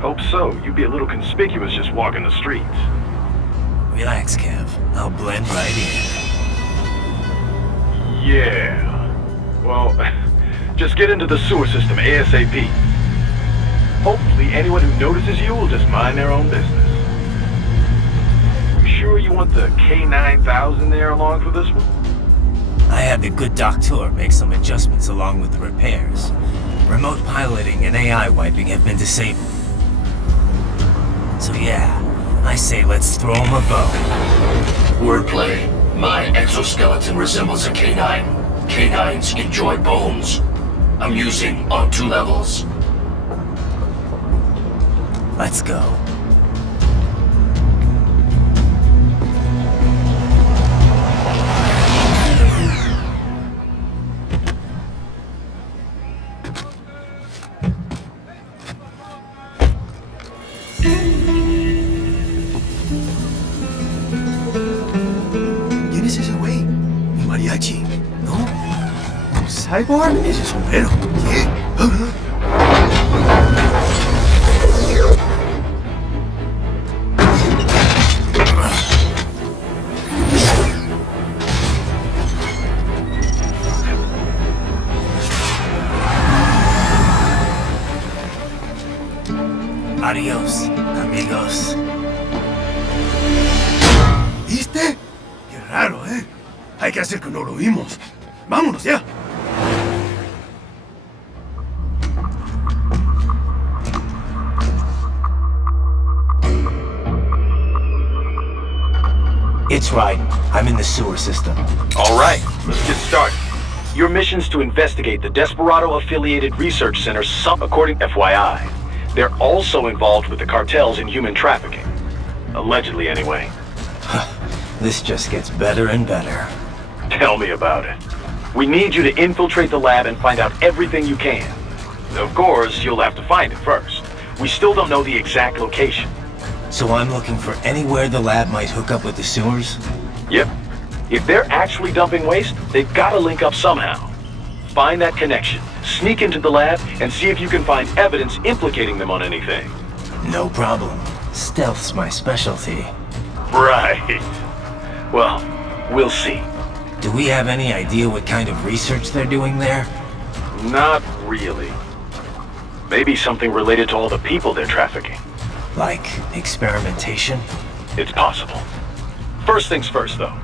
Hope so. You'd be a little conspicuous just walking the streets. Relax, Kev. I'll blend right in. Yeah. Well, just get into the sewer system ASAP. Hopefully anyone who notices you will just mind their own business. You sure you want the K9000 there along for this one? I had the good doctor make some adjustments along with the repairs. Remote piloting and AI wiping have been disabled. So yeah, I say let's throw him a bone. Wordplay. My exoskeleton resembles a canine. Canines enjoy bones. I'm using on 2 levels. Let's go. ¿Quién es ese güey? ¿Un mariachi? ¿No? ¿Un cyborg? Ese sombrero. ¿Qué? Adiós, amigos. ¿Viste? Qué raro, ¿eh? Hay que hacer que no lo vimos. ¡Vámonos ya! It's right. I'm in the sewer system. All right, let's get started. Your mission's to investigate the Desperado-affiliated research center according FYI. They're also involved with the cartels in human trafficking. Allegedly, anyway. This just gets better and better. Tell me about it. We need you to infiltrate the lab and find out everything you can. Of course, you'll have to find it first. We still don't know the exact location. So I'm looking for anywhere the lab might hook up with the sewers? Yep. If they're actually dumping waste, they've got to link up somehow. Find that connection, sneak into the lab, and see if you can find evidence implicating them on anything. No problem. Stealth's my specialty. Right. Well, we'll see. Do we have any idea what kind of research they're doing there? Not really. Maybe something related to all the people they're trafficking. Like experimentation? It's possible. First things first, though.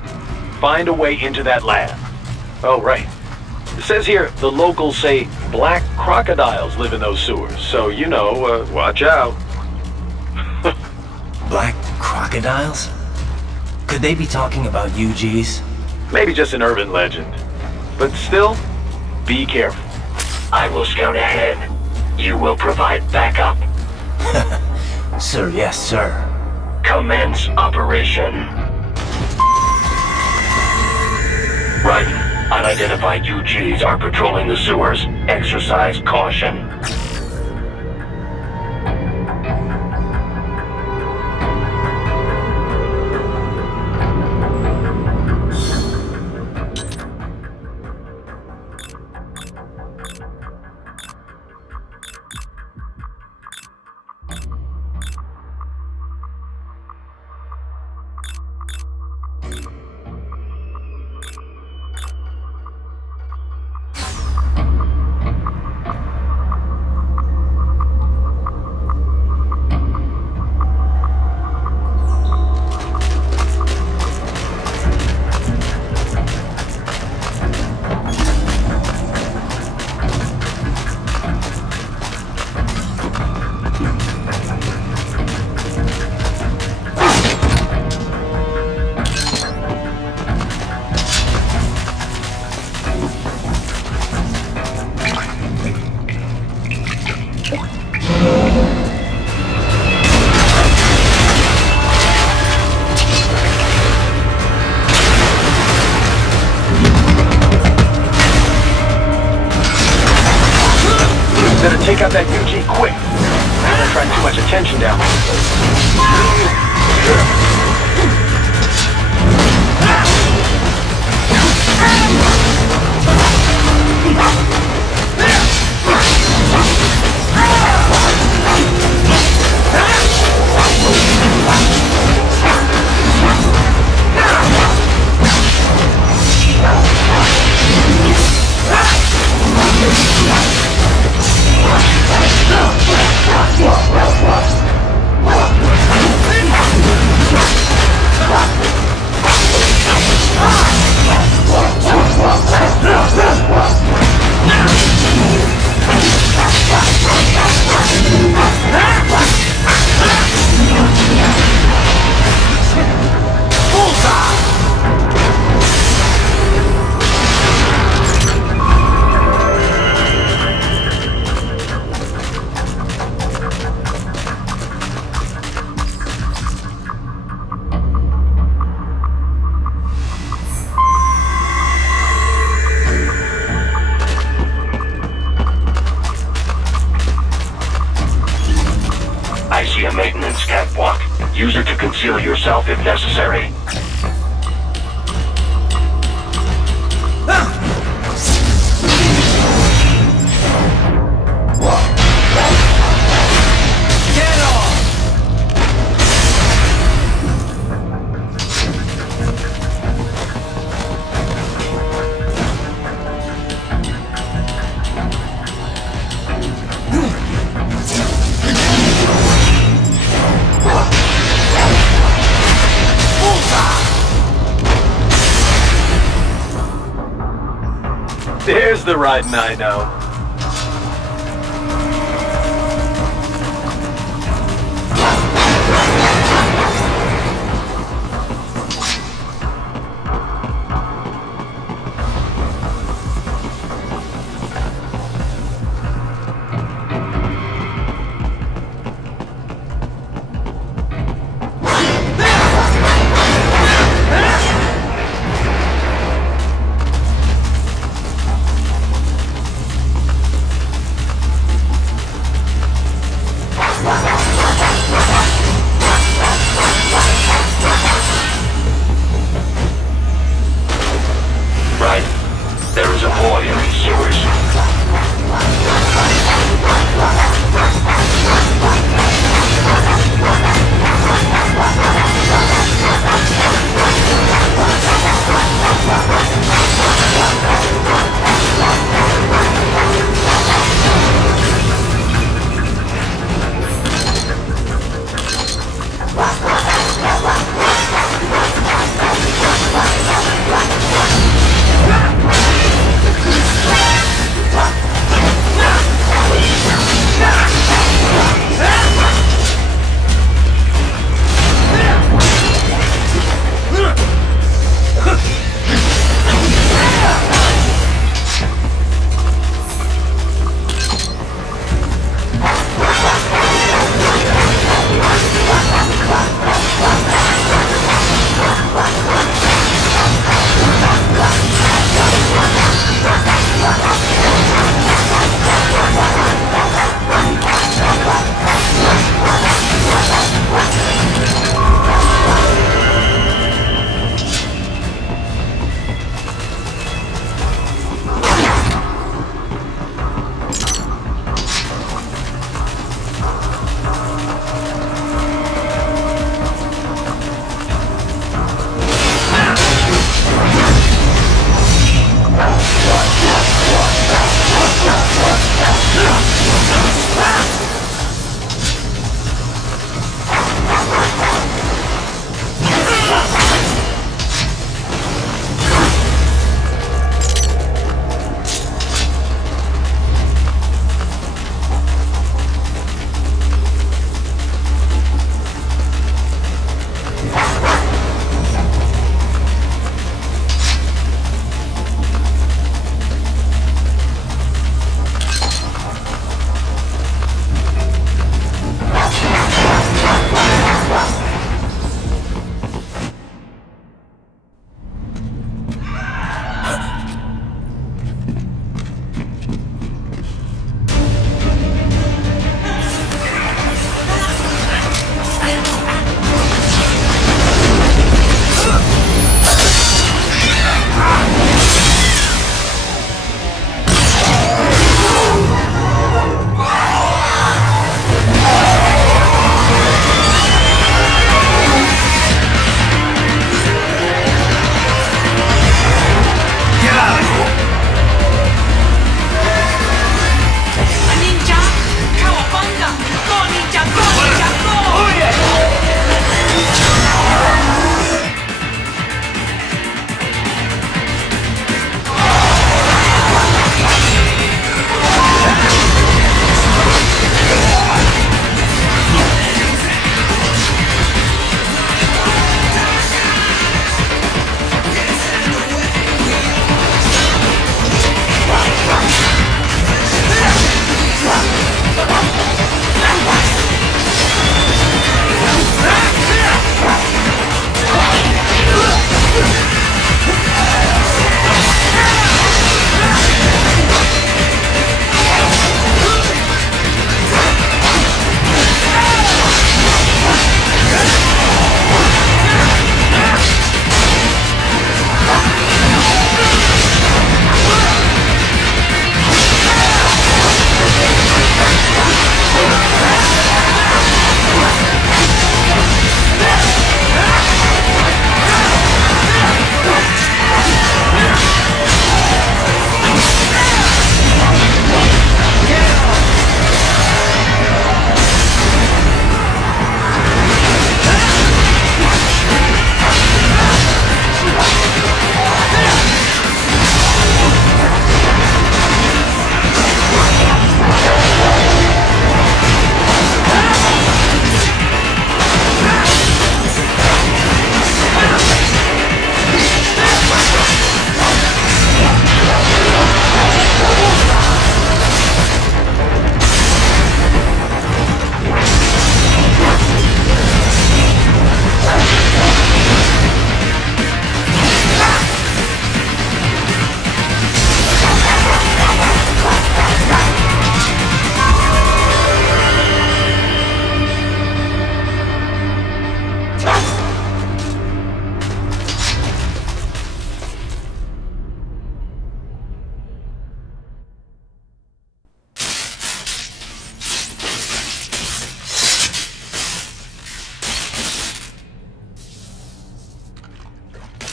Find a way into that lab. Oh, right. It says here, the locals say black crocodiles live in those sewers, so, you know, watch out. Black crocodiles? Could they be talking about UGs? Maybe just an urban legend. But still, be careful. I will scout ahead. You will provide backup. Sir, yes, sir. Commence operation. Right. Unidentified UGs are patrolling the sewers. Exercise caution. Better take out that UG quick. Don't attract too much attention down there. I see a maintenance catwalk. Use it to conceal yourself if necessary. Get off! There's the riding I know.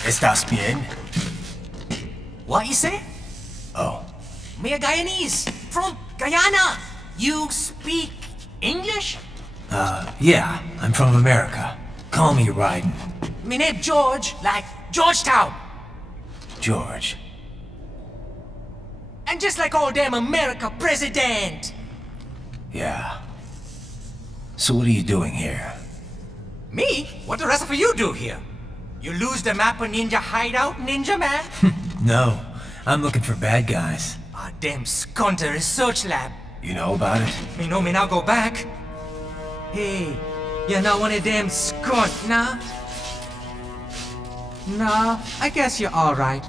¿Estás bien? What you say? Oh, Me a Guyanese from Guyana. You speak English? yeah, I'm from America. Call me Ryden. Me name George, like Georgetown. George. And just like all damn America president. Yeah. So what are you doing here? Me? What the rest of you do here? You lose the map of Ninja Hideout, Ninja Man? No, I'm looking for bad guys. Ah, damn skunter research lab. You know about it? Me know me now go back. Hey, you're not one of them skunt, nah? Nah, I guess you're alright.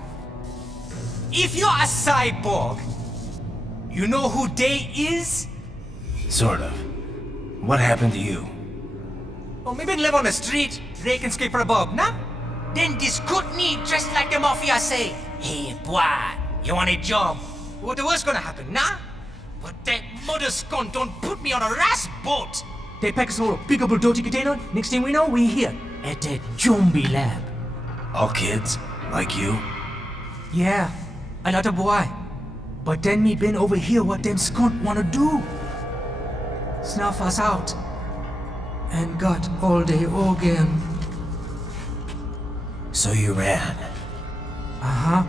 If you're a cyborg, you know who they is? Sort of. What happened to you? Oh, me been live on the street, raking skate for a bob, nah? Then this good need just like the mafia say, hey boy, you want a job? What the worst gonna happen, nah? But that mother skunt don't put me on a ras boat. They pack us all a big old dirty container. Next thing we know, we here at that zombie lab. All kids? Like you? Yeah, a lot of boy. But then me been over here what them skunt wanna do. Snuff us out. And got all the organ. So you ran. Uh-huh.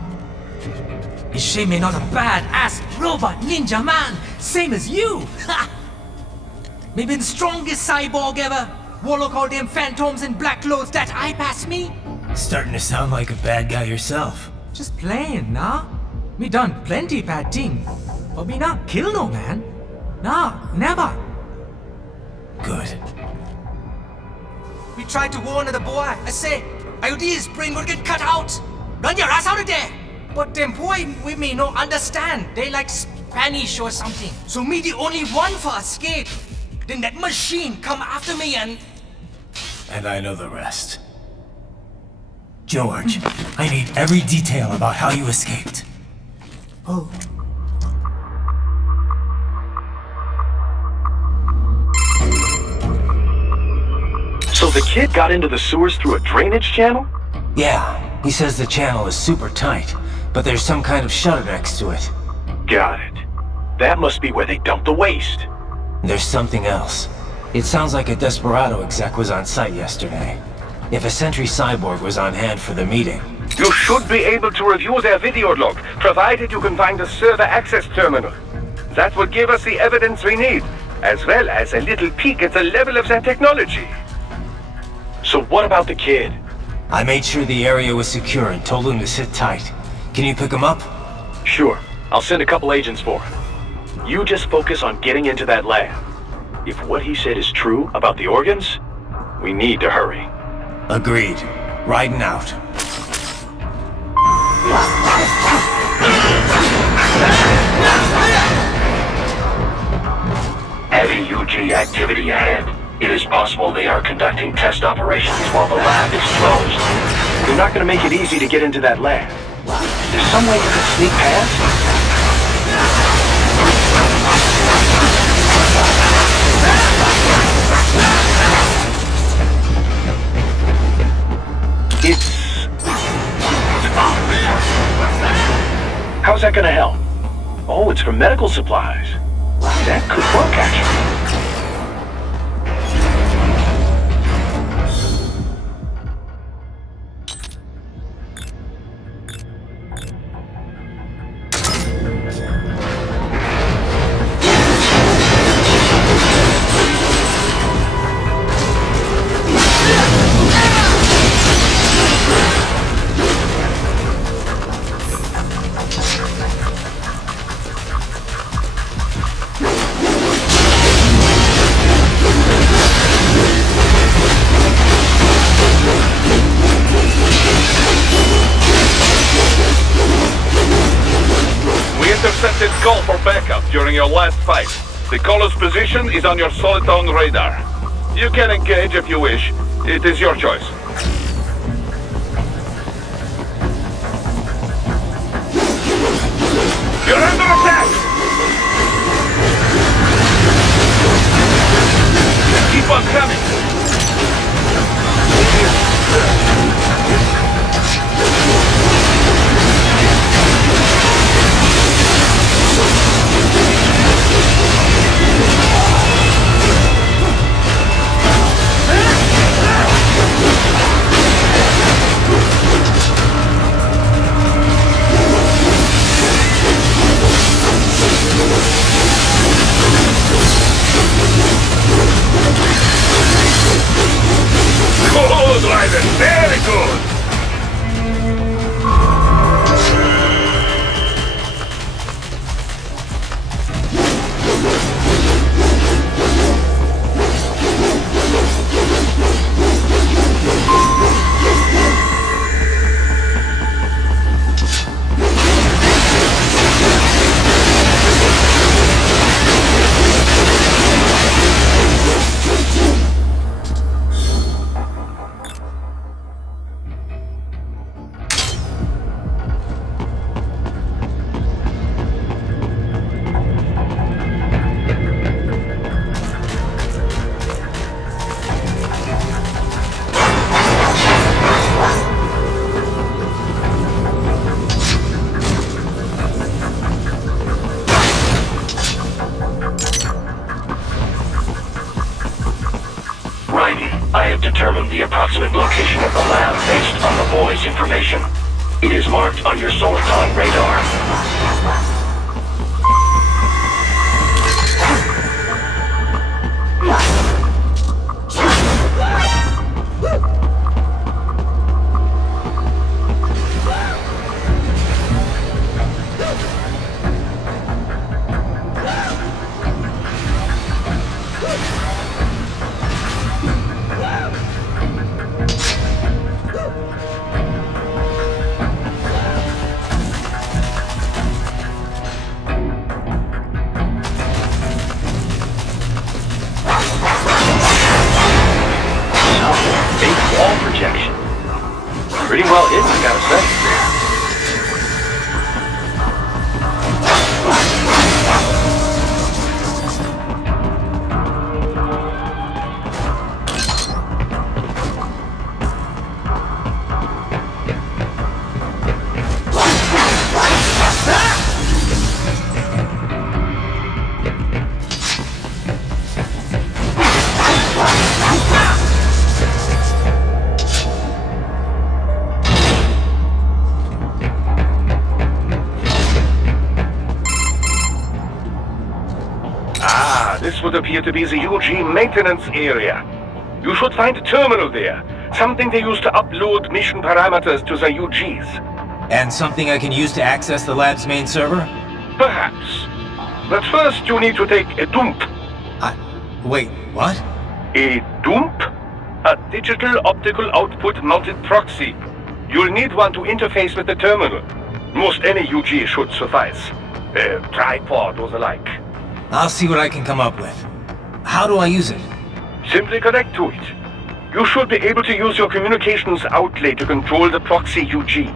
Is she me not a bad-ass robot ninja man, same as you? Ha! Me been strongest cyborg ever. Warlock all them phantoms in black clothes that eye pass me. Starting to sound like a bad guy yourself. Just playing, nah? Me done plenty bad thing. But me not kill no man. Nah, never. Good. We tried to warn the boy. I say, IOD's brain will get cut out. Run your ass out of there. But them boy with me no understand. They like Spanish or something. So me the only one for escape. Then that machine come after me and... And I know the rest. George, I need every detail about how you escaped. Oh. So the kid got into the sewers through a drainage channel? Yeah, he says the channel is super tight, but there's some kind of shutter next to it. Got it. That must be where they dumped the waste. There's something else. It sounds like a Desperado exec was on site yesterday. If a Sentry cyborg was on hand for the meeting. You should be able to review their video log, provided you can find a server access terminal. That would give us the evidence we need, as well as a little peek at the level of their technology. So what about the kid? I made sure the area was secure and told him to sit tight. Can you pick him up? Sure. I'll send a couple agents for him. You just focus on getting into that lab. If what he said is true about the organs, we need to hurry. Agreed. Riding out. Heavy UG activity ahead. It is possible they are conducting test operations while the lab is closed. They're not going to make it easy to get into that lab. There's some way you can sneak past? How's that gonna help? Oh, it's for medical supplies. That could work, actually. Intercepted call for backup during your last fight. The caller's position is on your Soliton radar. You can engage if you wish. It is your choice. You're under attack! Keep on coming! Very good. I have determined the approximate location of the lab based on the boy's information. It is marked on your Soliton radar. Fake wall projection. Pretty well hidden, I gotta say. This would appear to be the UG maintenance area. You should find a terminal there. Something they use to upload mission parameters to the UGs. And something I can use to access the lab's main server? Perhaps. But first you need to take a dump. Wait, what? A dump? A digital optical output mounted proxy. You'll need one to interface with the terminal. Most any UG should suffice. A tripod or the like. I'll see what I can come up with. How do I use it? Simply connect to it. You should be able to use your communications outlay to control the proxy UG.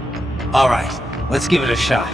Alright, let's give it a shot.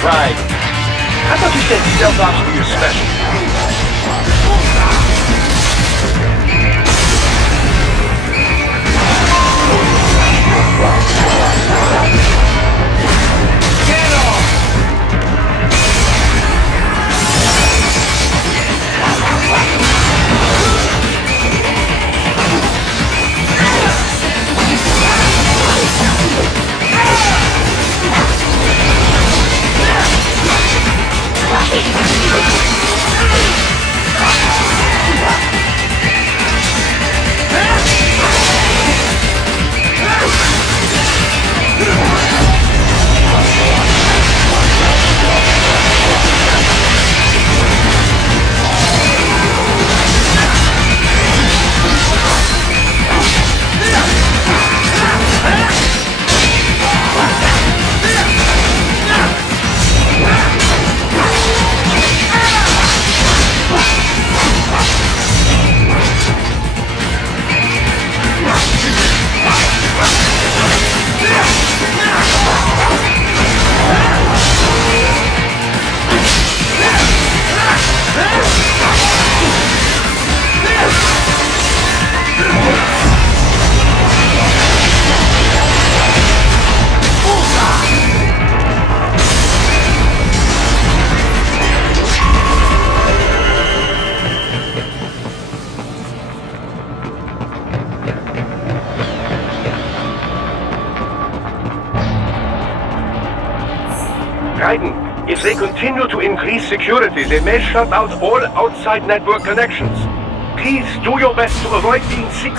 Right. Raiden, if they continue to increase security, they may shut out all outside network connections. Please do your best to avoid being sick.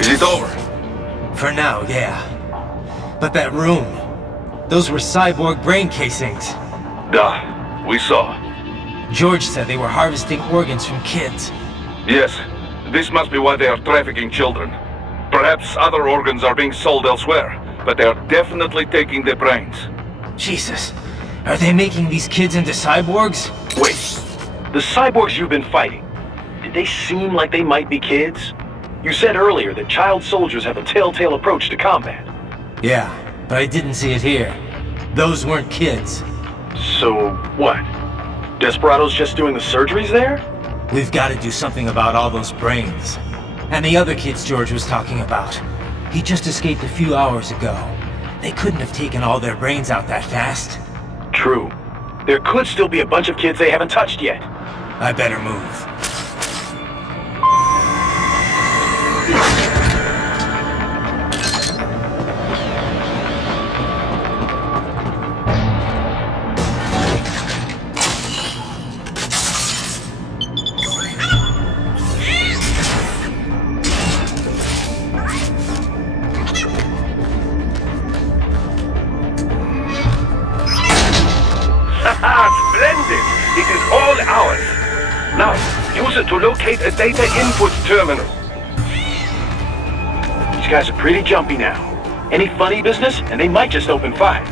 Is it over? For now, yeah. But that room, those were cyborg brain casings. Duh, we saw. George said they were harvesting organs from kids. Yes, this must be why they are trafficking children. Perhaps other organs are being sold elsewhere, but they are definitely taking their brains. Jesus, are they making these kids into cyborgs? Wait, the cyborgs you've been fighting, did they seem like they might be kids? You said earlier that child soldiers have a telltale approach to combat. Yeah, but I didn't see it here. Those weren't kids. So, what? Desperado's just doing the surgeries there? We've got to do something about all those brains. And the other kids George was talking about. He just escaped a few hours ago. They couldn't have taken all their brains out that fast. True. There could still be a bunch of kids they haven't touched yet. I better move. Splendid! It is all ours. Now, use it to locate a data input terminal. These guys are pretty jumpy now. Any funny business, and they might just open fire.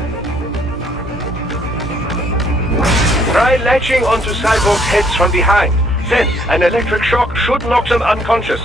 Try latching onto cyborg's heads from behind. Then, an electric shock should knock them unconscious.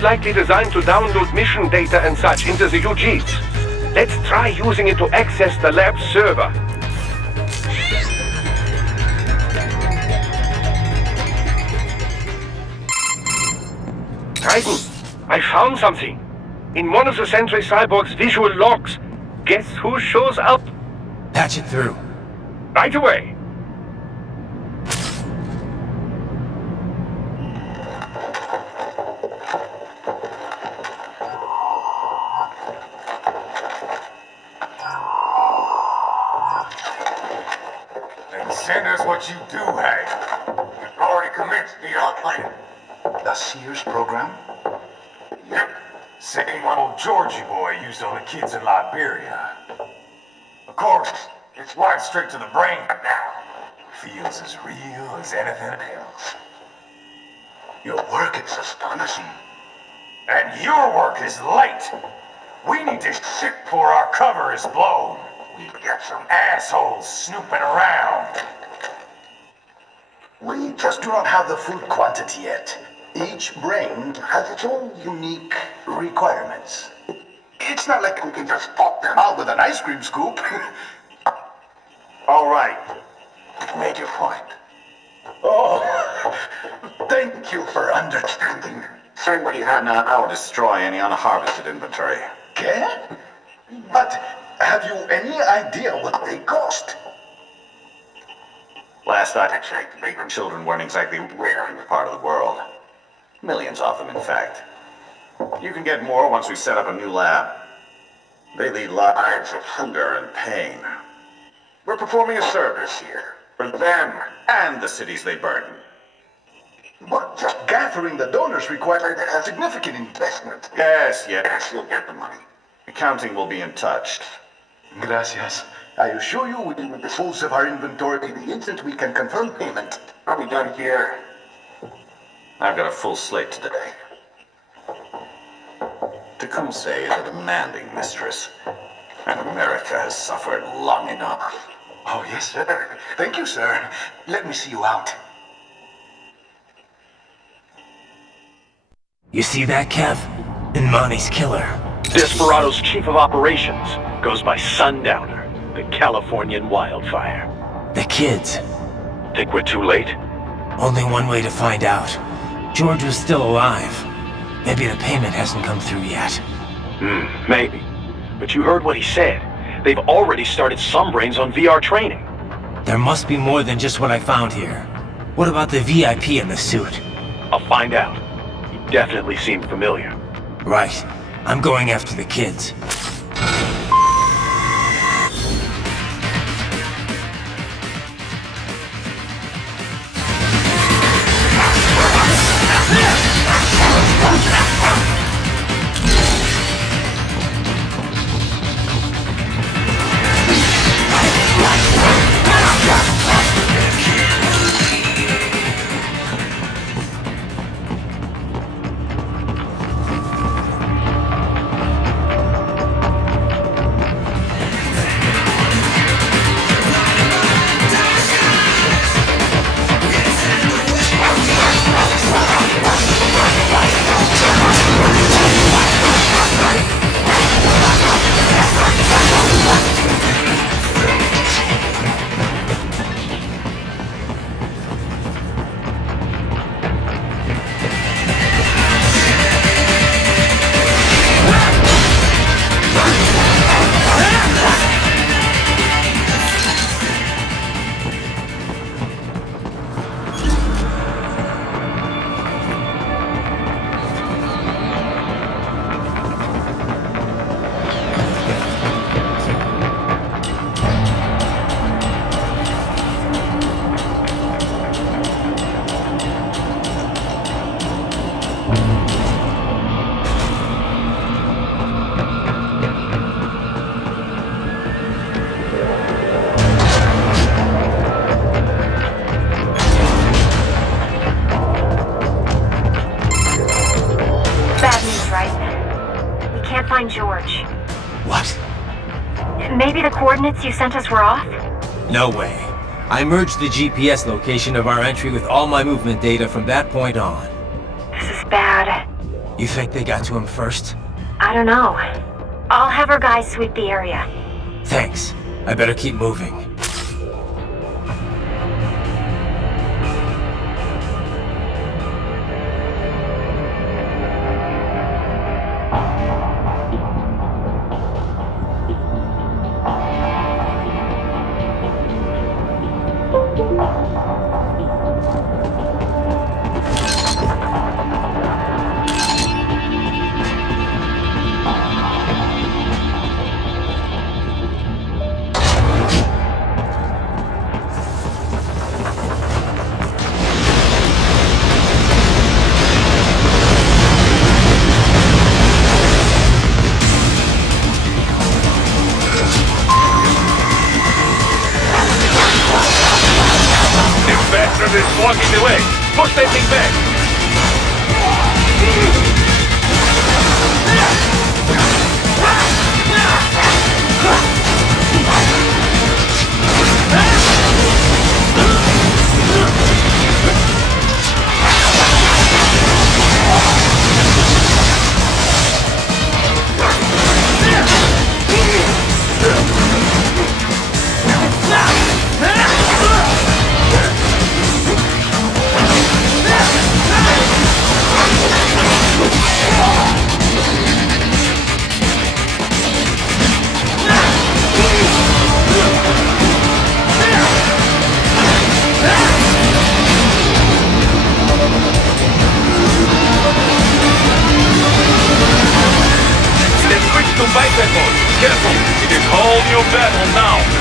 most likely designed to download mission data and such into the UGs. Let's try using it to access the lab's server. Titan, I found something. In one of the Sentry Cyborg's visual logs. Guess who shows up? Patch it through. Right away. And send us what you do have. We've already commenced the plan. The Sears program? Yep. Same old Georgie boy used on the kids in Liberia. Of course, it's wired straight to the brain now. Feels as real as anything else. Your work is astonishing. And your work is late. We need to shit before our cover is blown. We've got some assholes snooping around. We just do not have the full quantity yet. Each brain has its own unique requirements. It's not like we can just pop them out with an ice cream scoop. All right. Make your point. Oh, thank you for understanding. Send what you have now. I'll destroy any unharvested inventory. Can? But have you any idea what they cost? Last I checked, baby children weren't exactly rare in the part of the world. Millions of them, in fact. You can get more once we set up a new lab. They lead lives of hunger and pain. We're performing a service here. For them and the cities they burden. But just gathering the donors required a significant investment. Yes, you'll get the money. Accounting will be in touch. Gracias. I assure you we will dispose of our inventory the instant we can confirm payment. Are we done here? I've got a full slate today. Tecumseh is a demanding mistress, and America has suffered long enough. Oh, yes, sir. Thank you, sir. Let me see you out. You see that, Kev? Imani's killer. Desperado's chief of operations goes by Sundowner, the Californian wildfire. The kids. Think we're too late? Only one way to find out. George was still alive. Maybe the payment hasn't come through yet. Maybe. But you heard what he said. They've already started some brains on VR training. There must be more than just what I found here. What about the VIP in the suit? I'll find out. He definitely seemed familiar. Right. I'm going after the kids. George. What? Maybe the coordinates you sent us were off? No way. I merged the GPS location of our entry with all my movement data from that point on. This is bad. You think they got to him first? I don't know. I'll have our guys sweep the area. Thanks. I better keep moving. Is blocking the way. Push that thing back. Careful! It is all new battle now!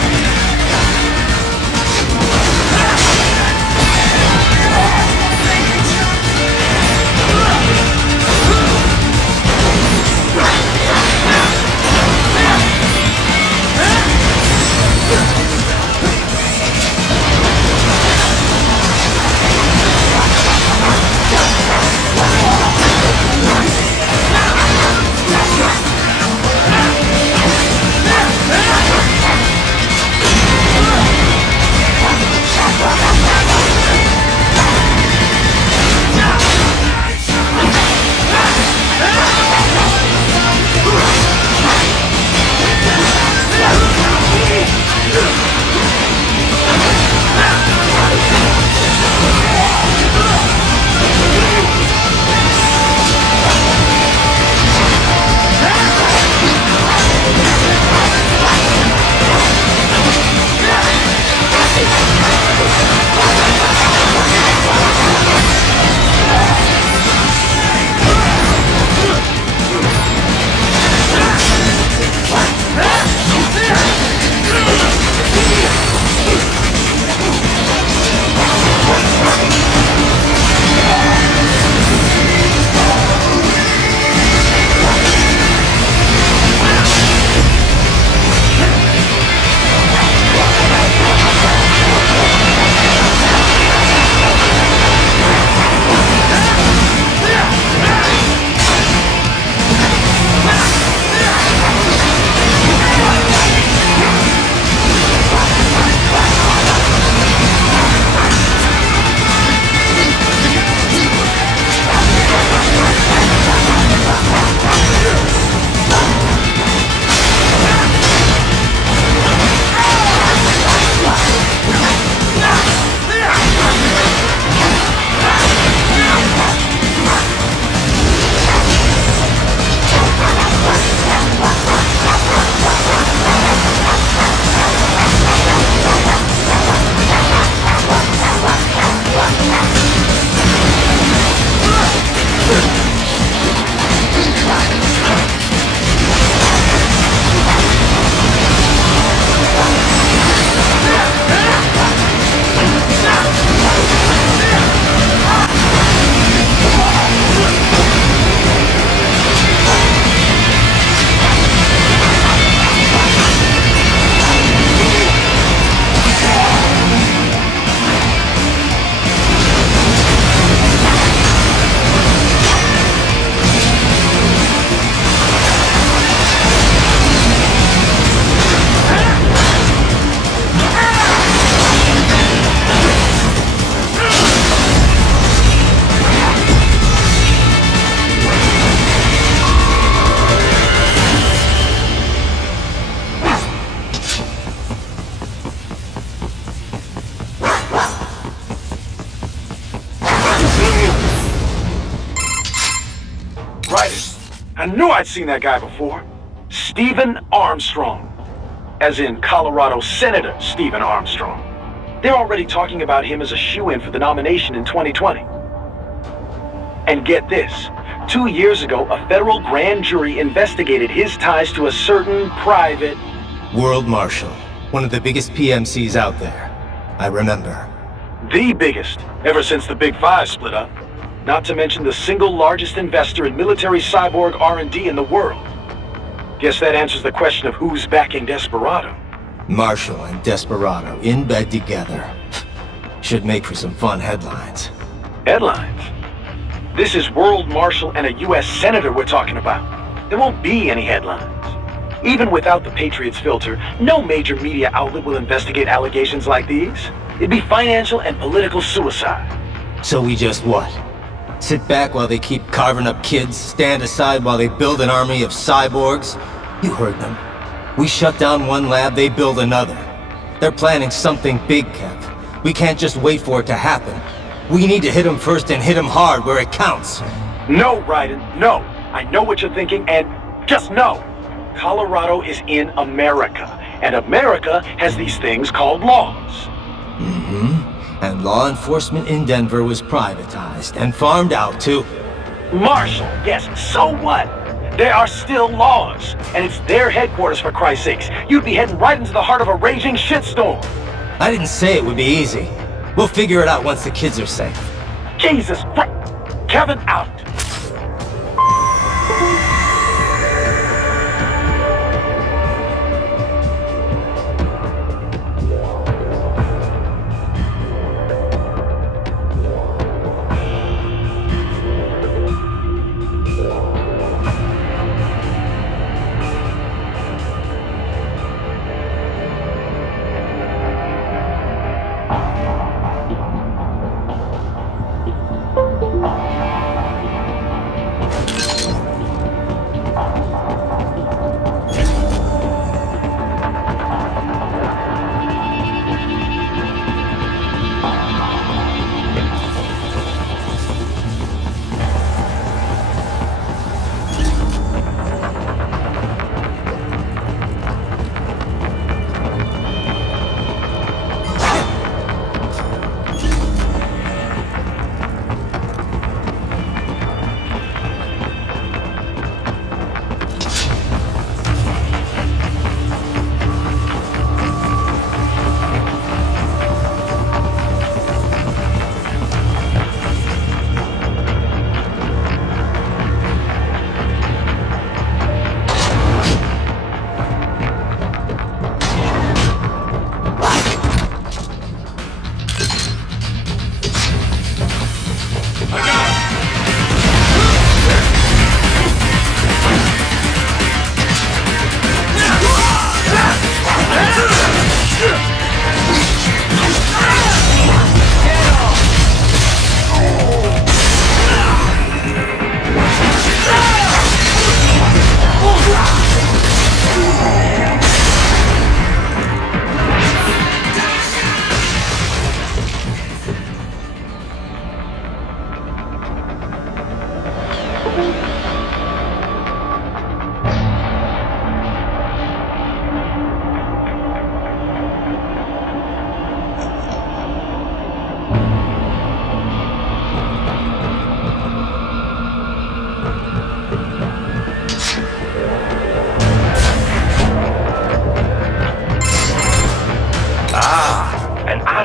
knew I'd seen that guy before. Stephen Armstrong. As in Colorado Senator Stephen Armstrong. They're already talking about him as a shoo-in for the nomination in 2020. And get this. 2 years ago, a federal grand jury investigated his ties to a certain private... World Marshal. One of the biggest PMCs out there. I remember. The biggest, ever since the Big Five split up. Not to mention the single largest investor in military cyborg R&D in the world. Guess that answers the question of who's backing Desperado. Marshall and Desperado in bed together. Should make for some fun headlines. Headlines? This is World Marshal and a U.S. Senator we're talking about. There won't be any headlines. Even without the Patriots filter, no major media outlet will investigate allegations like these. It'd be financial and political suicide. So we just what? Sit back while they keep carving up kids, stand aside while they build an army of cyborgs? You heard them. We shut down one lab, they build another. They're planning something big, Kev. We can't just wait for it to happen. We need to hit them first and hit them hard where it counts. No, Raiden, no. I know what you're thinking, and just no. Colorado is in America, and America has these things called laws. Mm-hmm. And law enforcement in Denver was privatized and farmed out to... Marshall, yes, so what? There are still laws, and it's their headquarters for Christ's sakes. You'd be heading right into the heart of a raging shitstorm. I didn't say it would be easy. We'll figure it out once the kids are safe. Jesus Christ! Kevin out!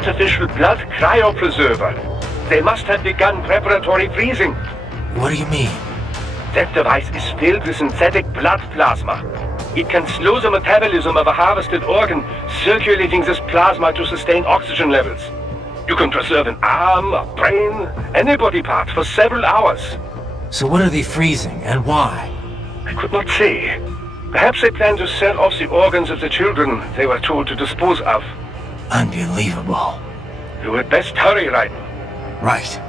Artificial blood cryopreserver. They must have begun preparatory freezing. What do you mean? That device is filled with synthetic blood plasma. It can slow the metabolism of a harvested organ, circulating this plasma to sustain oxygen levels. You can preserve an arm, a brain, any body part for several hours. So what are they freezing, and why? I could not say. Perhaps they plan to sell off the organs of the children they were told to dispose of. Unbelievable. You had best hurry, Raiden. Right.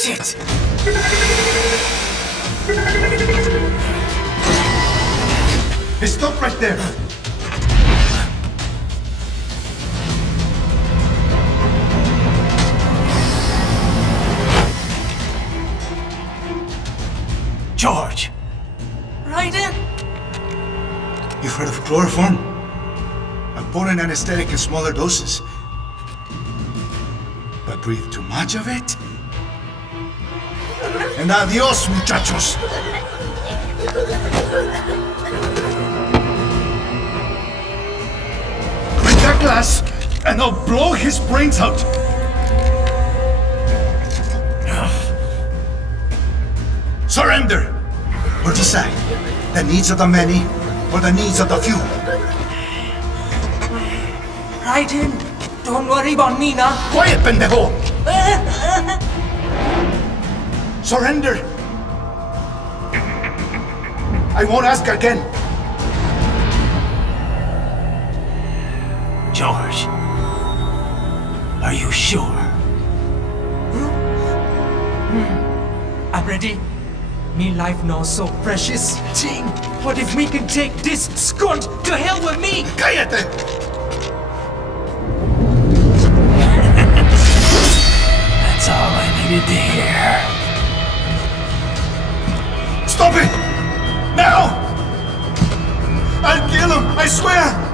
Shit! Hey, stop right there! George! Raiden? You've heard of chloroform? A potent anesthetic in smaller doses. But breathe too much of it? And adios, muchachos! Break that glass, and I'll blow his brains out! Surrender! Or decide, the needs of the many, or the needs of the few. Raiden, don't worry about me now. Quiet, pendejo! Surrender! I won't ask again. George, are you sure? I'm ready. Me life now so precious. Ting, what if we can take this skunt to hell with me? Cállate! That's all I needed to hear. Stop it! Now! I'll kill him, I swear!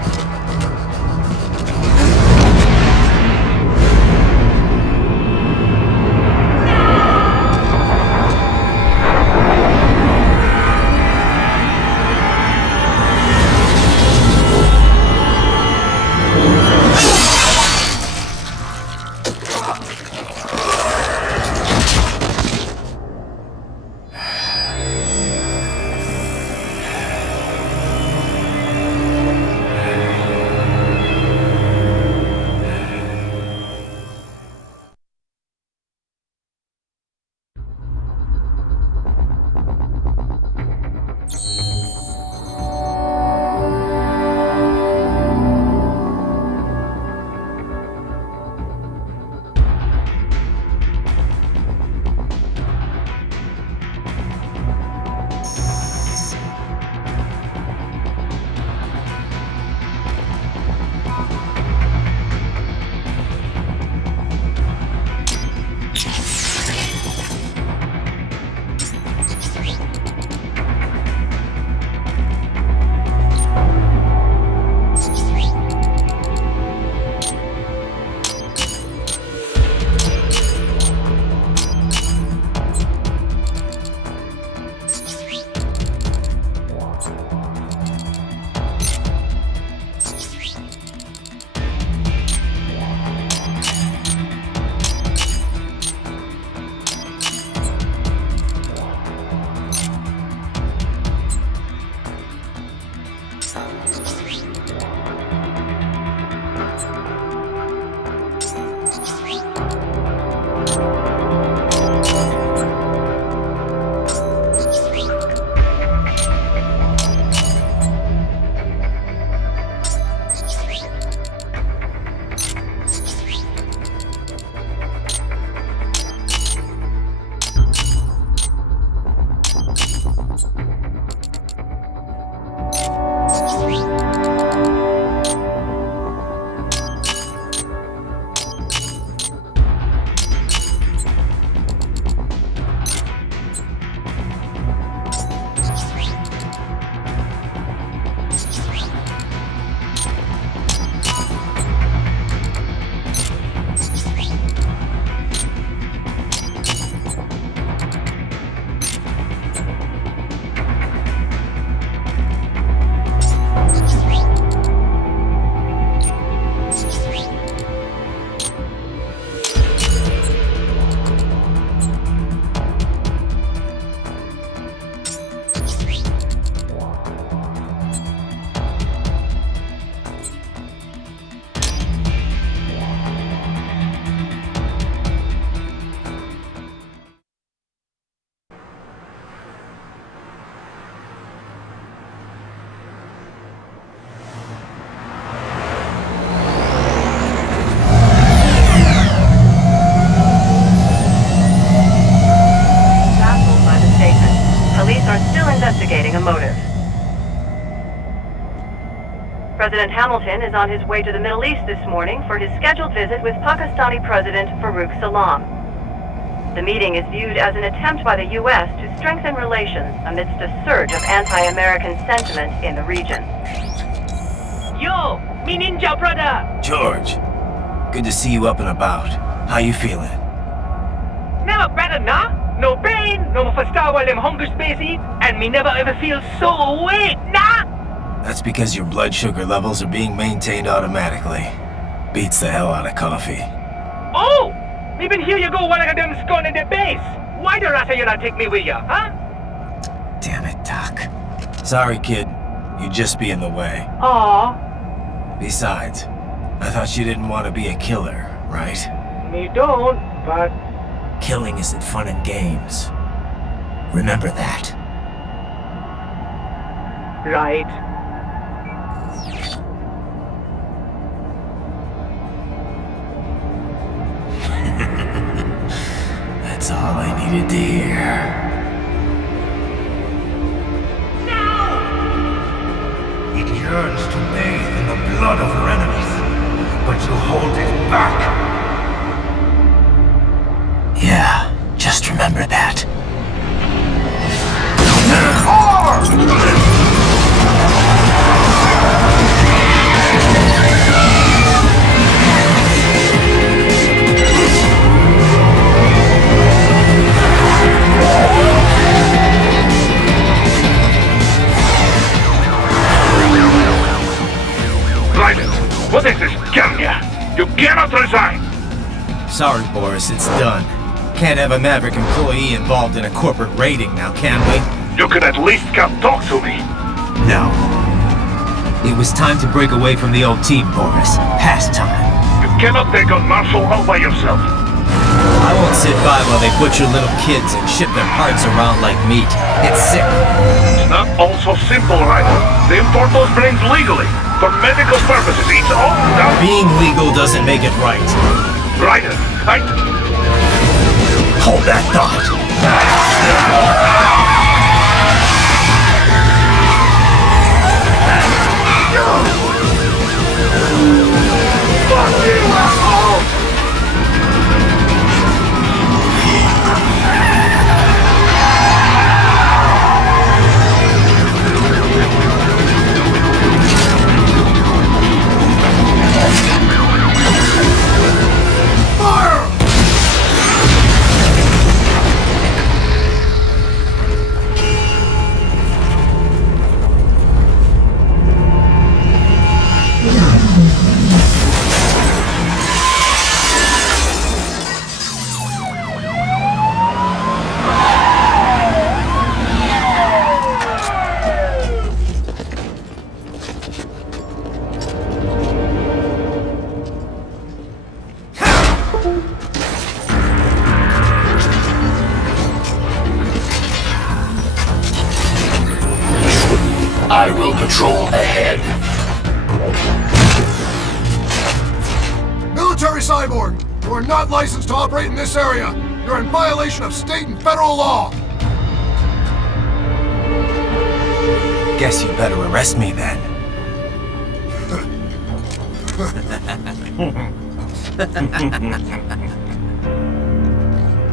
President Hamilton is on his way to the Middle East this morning for his scheduled visit with Pakistani President Farooq Salam. The meeting is viewed as an attempt by the U.S. to strengthen relations amidst a surge of anti-American sentiment in the region. Yo, me ninja brother! George, good to see you up and about. How you feeling? Never better, nah? No pain, no faster while them hunger space eat, and me never ever feel so awake, nah? That's because your blood sugar levels are being maintained automatically. Beats the hell out of coffee. Oh! Me been here you go while I got them scone in the base. Why the rasta you not take me with ya, huh? Damn it, Doc. Sorry, kid. You'd just be in the way. Aw. Besides, I thought you didn't want to be a killer, right? Me don't, but... Killing isn't fun and games. Remember that. Right. That's all I needed to hear. It yearns to bathe in the blood of her enemies, but you hold it back. Yeah, just remember that. Private, what is this Kenya? You cannot resign! Sorry, Boris, it's done. Can't have a Maverick employee involved in a corporate raiding now, can we? You could at least come talk to me. No. It was time to break away from the old team, Boris. Past time. You cannot take on martial law by yourself. I won't sit by while they butcher little kids and ship their parts around like meat. It's sick. It's not all so simple, Ryder. They import those brains legally. For medical purposes, it's all done. Being legal doesn't make it right. Ryder, Hold that thought. Fuck you, asshole! I will patrol ahead. Military Cyborg, you are not licensed to operate in this area. You're in violation of state and federal law. Guess you better arrest me then.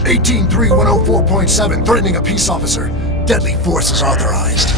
18.3.104.7, threatening a peace officer. Deadly force is authorized.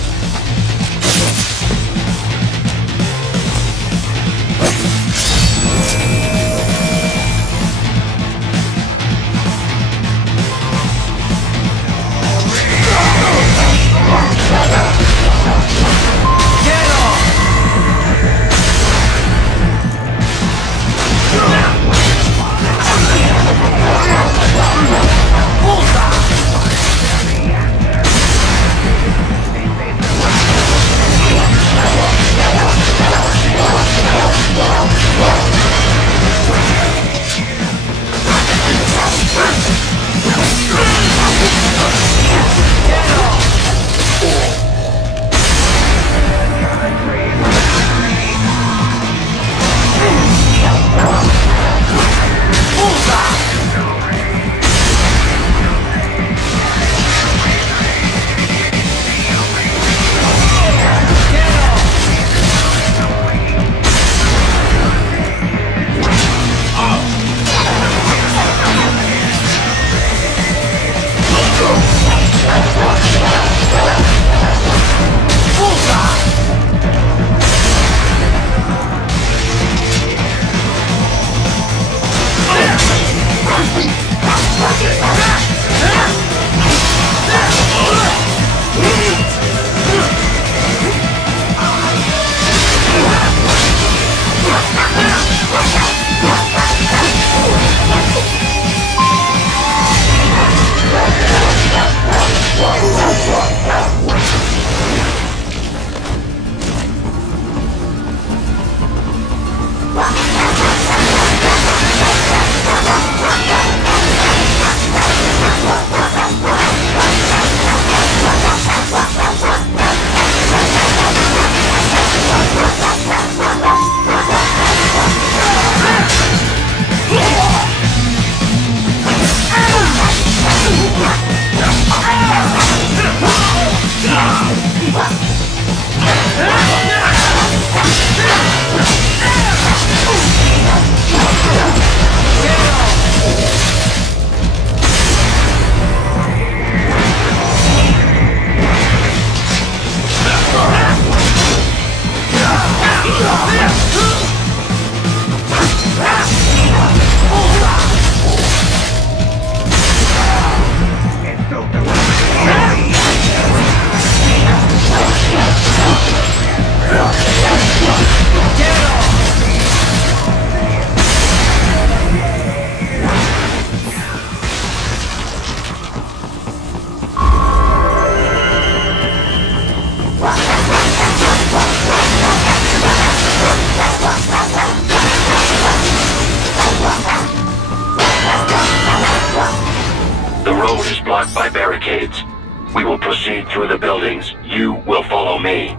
The road is blocked by barricades. We will proceed through the buildings. You will follow me.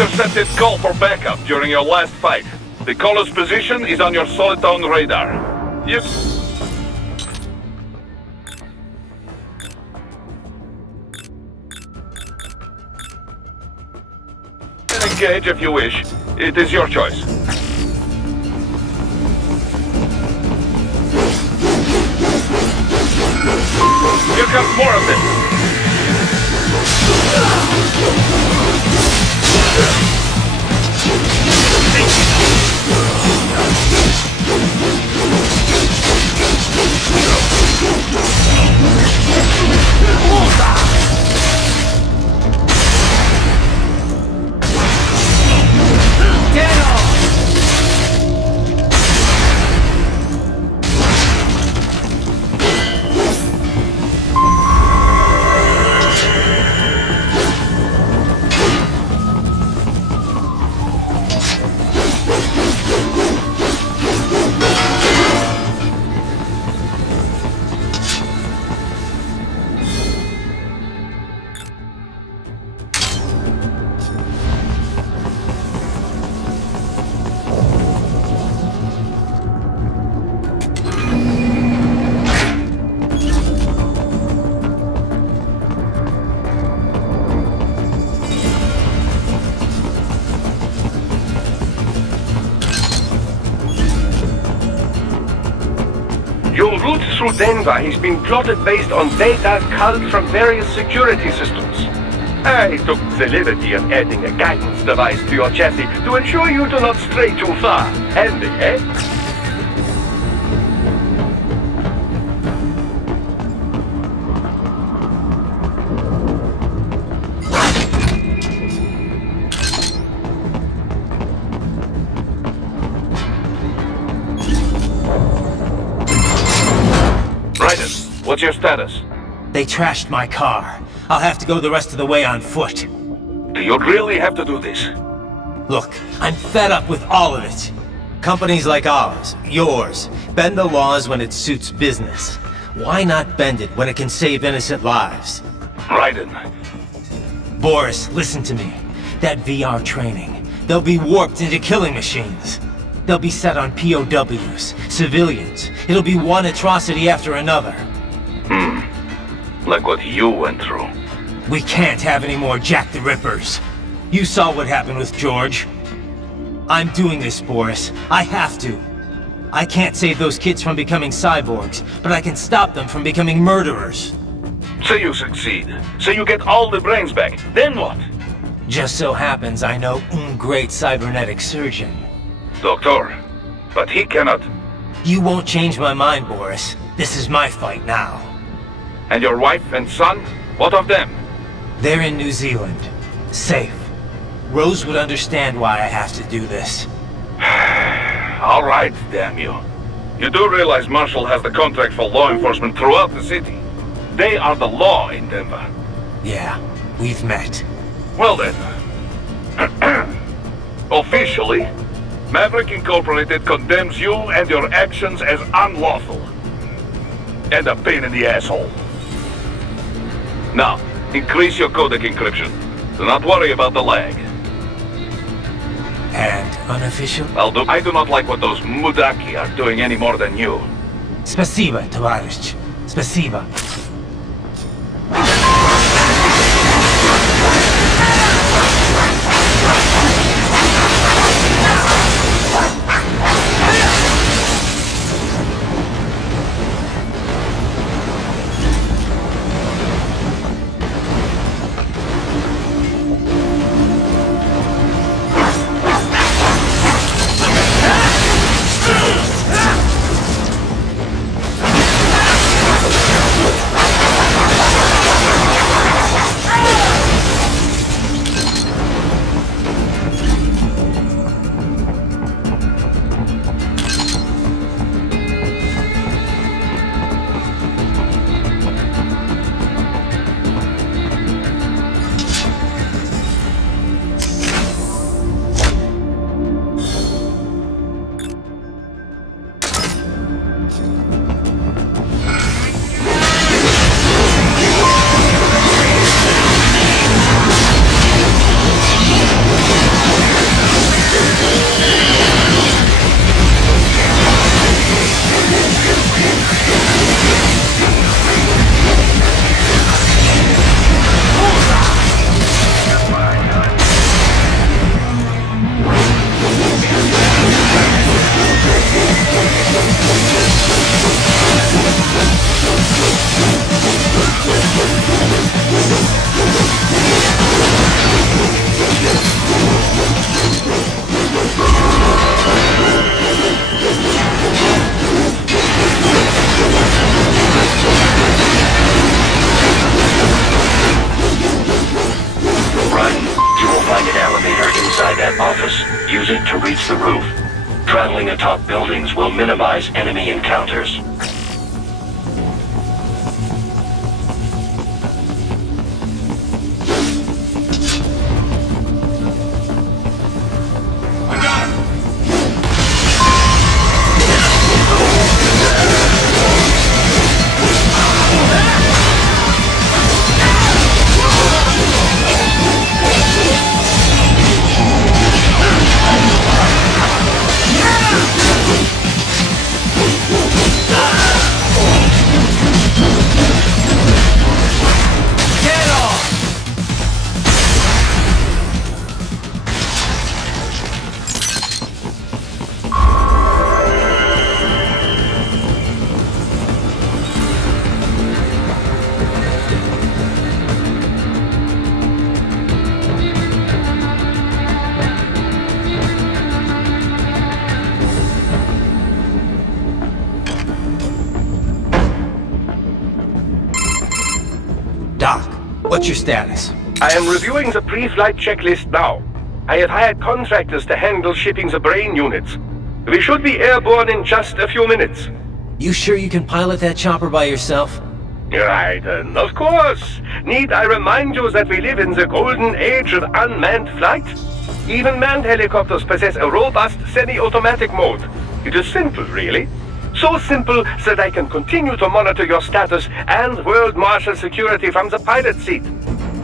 intercepted call for backup during your last fight. The caller's position is on your soliton radar. You can engage if you wish. It is your choice. Here comes more of this. Your route through Denver has been plotted based on data culled from various security systems. I took the liberty of adding a guidance device to your chassis to ensure you do not stray too far. Handy, eh? What's your status? They trashed my car. I'll have to go the rest of the way on foot. Do you really have to do this? Look, I'm fed up with all of it. Companies like ours, yours, bend the laws when it suits business. Why not bend it when it can save innocent lives? Raiden. Boris, listen to me. That VR training, they'll be warped into killing machines. They'll be set on POWs, civilians. It'll be one atrocity after another. Like what you went through. We can't have any more Jack the Rippers. You saw what happened with George. I'm doing this, Boris. I have to. I can't save those kids from becoming cyborgs, but I can stop them from becoming murderers. Say you succeed. Say you get all the brains back. Then what? Just so happens I know un great cybernetic surgeon. Doctor. But he cannot... You won't change my mind, Boris. This is my fight now. And your wife and son? What of them? They're in New Zealand. Safe. Rose would understand why I have to do this. All right, damn you. You do realize Marshall has the contract for law enforcement throughout the city. They are the law in Denver. Yeah, we've met. Well then. Officially, Maverick Incorporated condemns you and your actions as unlawful. And a pain in the asshole. Now, increase your codec encryption. Do not worry about the lag. And unofficial? I do not like what those mudaki are doing any more than you. Спасибо, товарищ. Спасибо. reach the roof. Traveling atop buildings will minimize enemy encounters. Doc, what's your status? I am reviewing the pre-flight checklist now. I have hired contractors to handle shipping the brain units. We should be airborne in just a few minutes. You sure you can pilot that chopper by yourself? Right, of course. Need I remind you that we live in the golden age of unmanned flight? Even manned helicopters possess a robust semi-automatic mode. It is simple, really. So simple that I can continue to monitor your status and world marshal security from the pilot seat.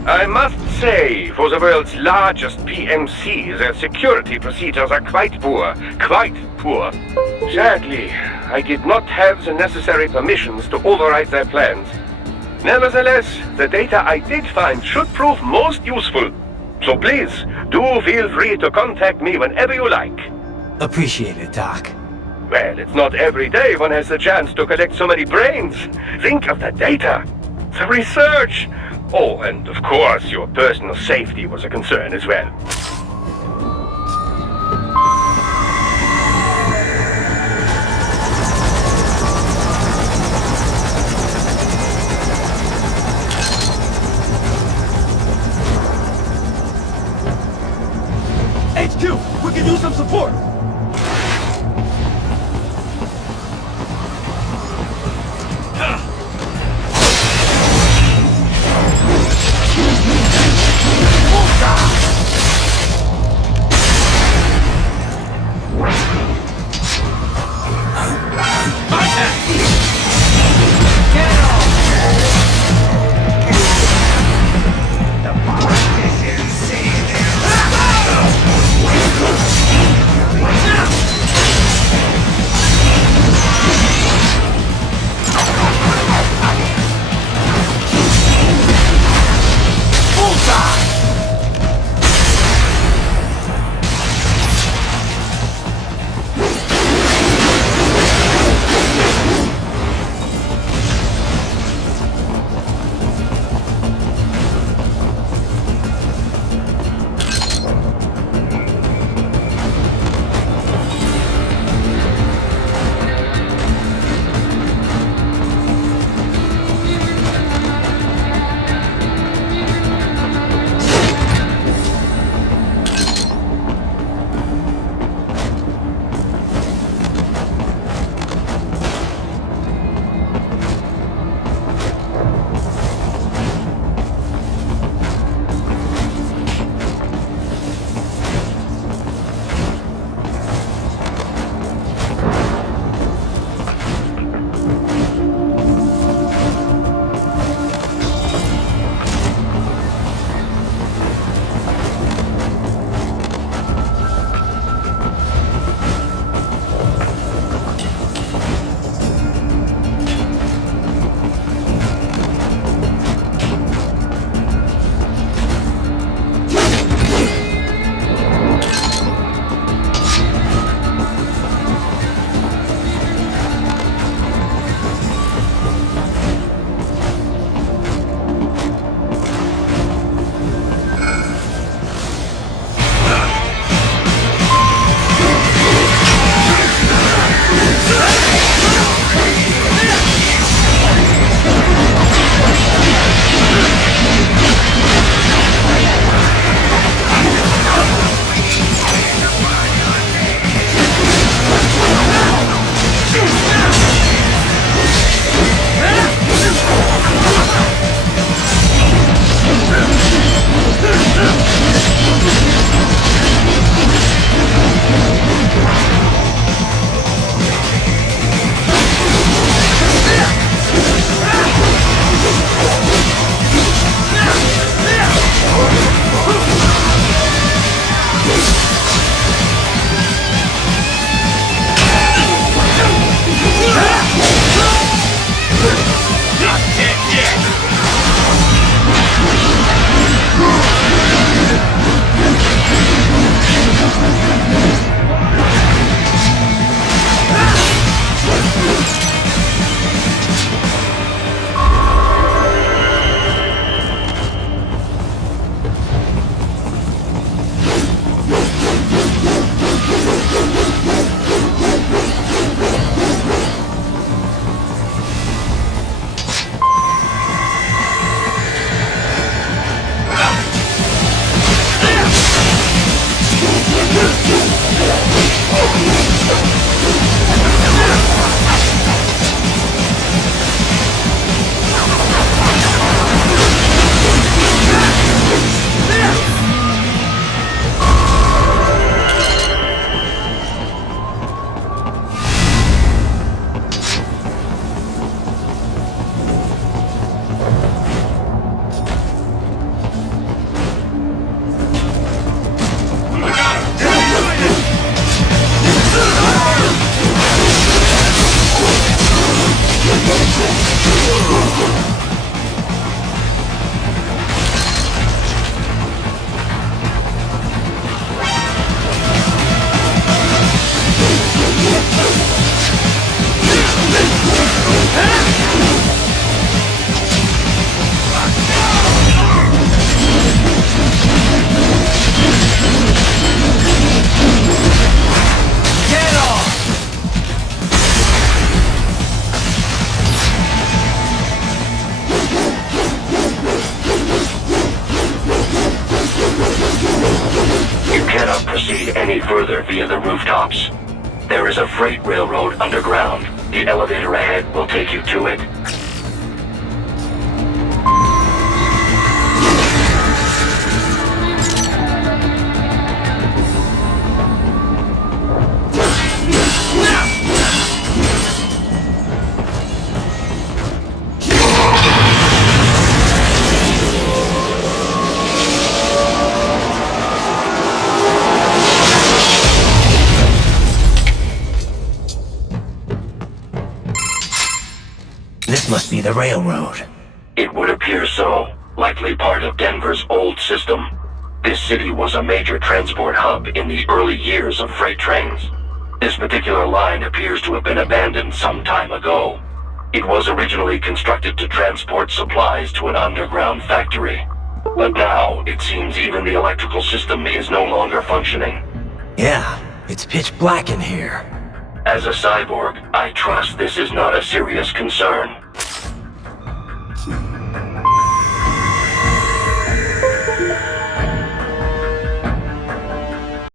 I must say, for the world's largest PMC, their security procedures are quite poor. Quite poor. Sadly, I did not have the necessary permissions to override their plans. Nevertheless, the data I did find should prove most useful. So please, do feel free to contact me whenever you like. Appreciate it, Doc. Well, it's not every day one has the chance to collect so many brains. Think of the data, the research. Oh, and of course, your personal safety was a concern as well. HQ, we can use some support. further via the rooftops. There is a freight railroad underground. The elevator ahead will take you to it. This must be the railroad. It would appear so. Likely part of Denver's old system. This city was a major transport hub in the early years of freight trains. This particular line appears to have been abandoned some time ago. It was originally constructed to transport supplies to an underground factory. But now, it seems even the electrical system is no longer functioning. Yeah, it's pitch black in here. As a cyborg, I trust this is not a serious concern.